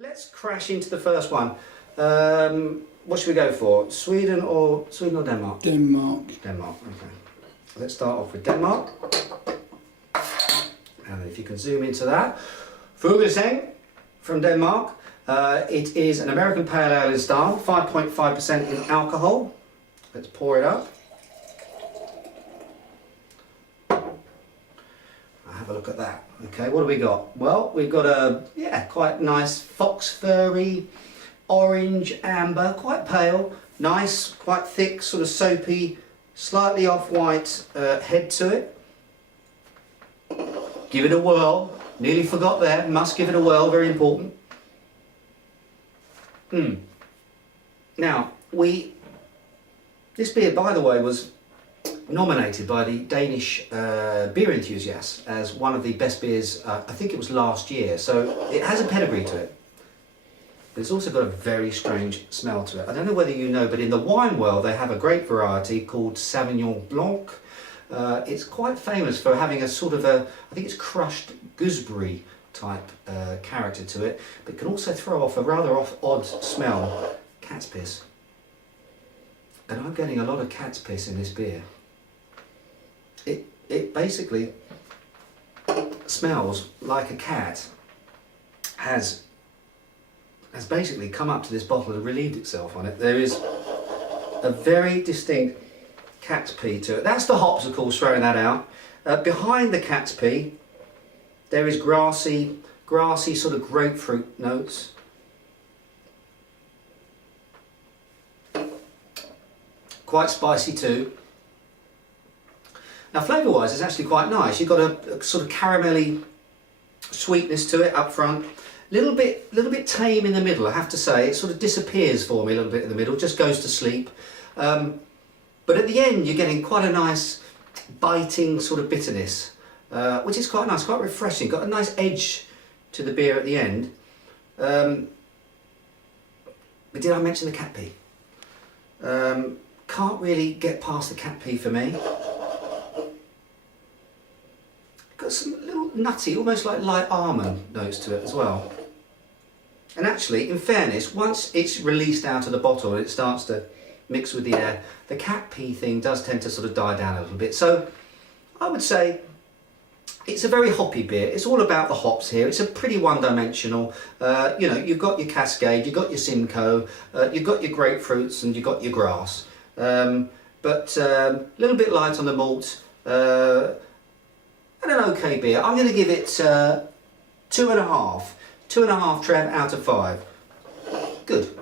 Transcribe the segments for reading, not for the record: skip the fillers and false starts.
Let's crash into the first one. What should we go for? Sweden or Denmark? Denmark. Denmark, okay. Let's start off with Denmark. And if you can zoom into that. Fuglesang from Denmark. It is an American pale ale in style, 5.5% in alcohol. Let's pour it up. Have a look at that. Okay, what do we got? Well, we've got a quite nice fox furry, orange amber, quite pale, nice, quite thick, sort of soapy, slightly off-white head to it. Give it a whirl. Nearly forgot there. Must give it a whirl. Very important. Now this beer, by the way, was nominated by the Danish beer enthusiasts as one of the best beers, I think it was last year, so it has a pedigree to it. But it's also got a very strange smell to it. I don't know whether you know, but in the wine world they have a great variety called Sauvignon Blanc. It's quite famous for having a sort of I think it's crushed gooseberry type character to it, but it can also throw off a rather odd smell, cat's piss. And I'm getting a lot of cat's piss in this beer. It basically smells like a cat has basically come up to this bottle and relieved itself on it. There is a very distinct cat's pee to it. That's the hops, of course, throwing that out. Behind the cat's pee, there is grassy sort of grapefruit notes. Quite spicy too. Now flavour wise it's actually quite nice. You've got a sort of caramelly sweetness to it up front. Little bit tame in the middle, I have to say. It sort of disappears for me a little bit in the middle, just goes to sleep. But at the end you're getting quite a nice biting sort of bitterness, which is quite nice, quite refreshing. Got a nice edge to the beer at the end. But did I mention the cat pee? Can't really get past the cat pee for me. Got some little nutty, almost like light almond notes to it as well. And actually, in fairness, once it's released out of the bottle and it starts to mix with the air, the cat pee thing does tend to sort of die down a little bit. So I would say it's a very hoppy beer. It's all about the hops here. It's a pretty one-dimensional. You know, you've got your Cascade, you've got your Simcoe, you've got your grapefruits, and you've got your grass. But a little bit light on the malt, and an okay beer. I'm going to give it 2.5. 2.5 Trev out of 5. Good.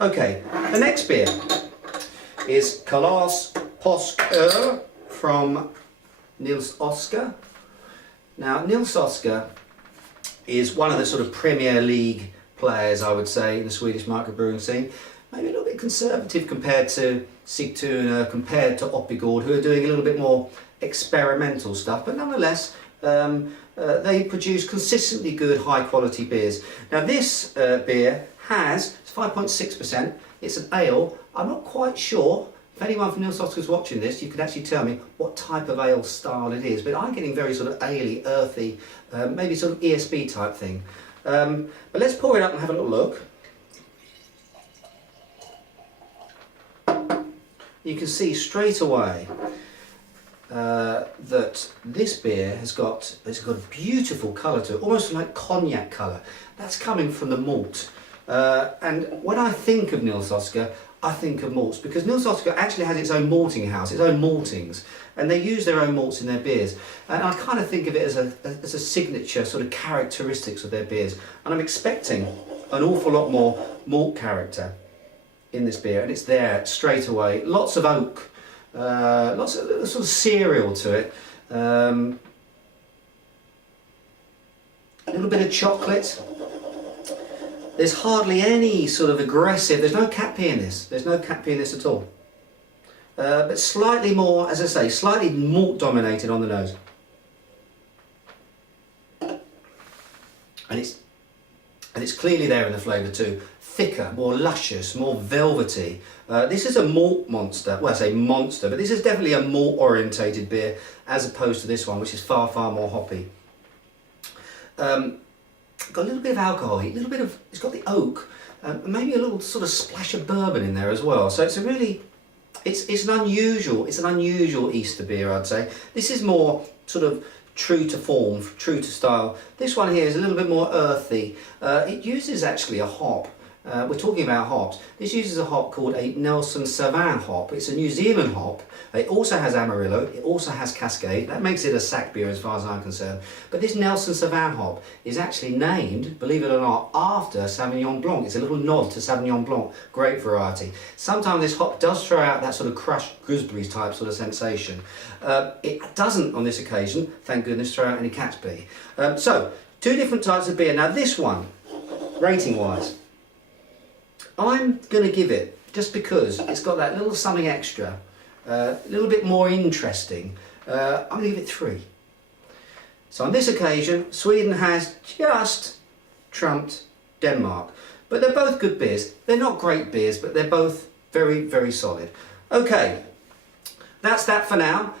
Okay, the next beer is Kalas Påskøl from Nils Oskar. Now, Nils Oskar is one of the sort of Premier League players, I would say, in the Swedish microbrewing scene. Maybe a little bit conservative compared to Sigtuna, compared to Oppigård, who are doing a little bit more experimental stuff, but nonetheless they produce consistently good high quality beers. Now this beer it's 5.6%, it's an ale. I'm not quite sure, if anyone from Nils Oskar's watching this, you could actually tell me what type of ale style it is, but I'm getting very sort of ale-y, earthy, maybe sort of ESB type thing. But let's pour it up and have a little look. You can see straight away that this beer has got a beautiful colour to it, almost like cognac colour. That's coming from the malt. And when I think of Nils Oskar, I think of malts, because Nils Oskar actually has its own malting house, its own maltings, and they use their own malts in their beers. And I kind of think of it as a signature sort of characteristics of their beers. And I'm expecting an awful lot more malt character in this beer, and it's there straight away. Lots of oak, lots of sort of cereal to it, a little bit of chocolate. There's hardly any sort of aggressive, there's no cat pee in this, there's no cat pee in this at all. But slightly more, as I say, slightly malt dominated on the nose. And it's clearly there in the flavour too. Thicker, more luscious, more velvety. This is a malt monster. Well, I say monster, but this is definitely a malt orientated beer as opposed to this one, which is far, far more hoppy. got a little bit of alcohol, a little bit of, it's got the oak, maybe a little sort of splash of bourbon in there as well. So it's a really, it's an unusual Easter beer, I'd say. This is more sort of true to form, true to style. This one here is a little bit more earthy. It uses actually a hop. We're talking about hops. This uses a hop called a Nelson Sauvin hop. It's a New Zealand hop. It also has Amarillo. It also has Cascade. That makes it a sack beer as far as I'm concerned. But this Nelson Sauvin hop is actually named, believe it or not, after Sauvignon Blanc. It's a little nod to Sauvignon Blanc. Great variety. Sometimes this hop does throw out that sort of crushed gooseberries type sort of sensation. It doesn't on this occasion, thank goodness, throw out any cat's pee. So, two different types of beer. Now this one, rating wise, I'm going to give it, just because it's got that little something extra, a little bit more interesting, I'm going to give it 3. So on this occasion, Sweden has just trumped Denmark. But they're both good beers. They're not great beers, but they're both very, very solid. Okay, that's that for now.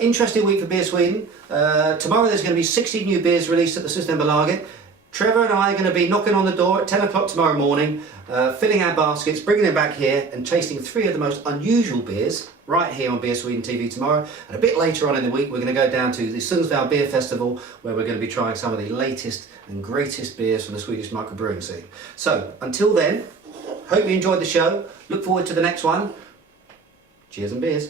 Interesting week for Beer Sweden. Tomorrow there's going to be 60 new beers released at the Systembolaget. Trevor and I are going to be knocking on the door at 10 o'clock tomorrow morning, filling our baskets, bringing them back here and tasting 3 of the most unusual beers right here on BeerSwedenTV tomorrow. And a bit later on in the week we're going to go down to the Sundsvall Beer Festival, where we're going to be trying some of the latest and greatest beers from the Swedish microbrewing scene. So until then, hope you enjoyed the show. Look forward to the next one. Cheers and beers.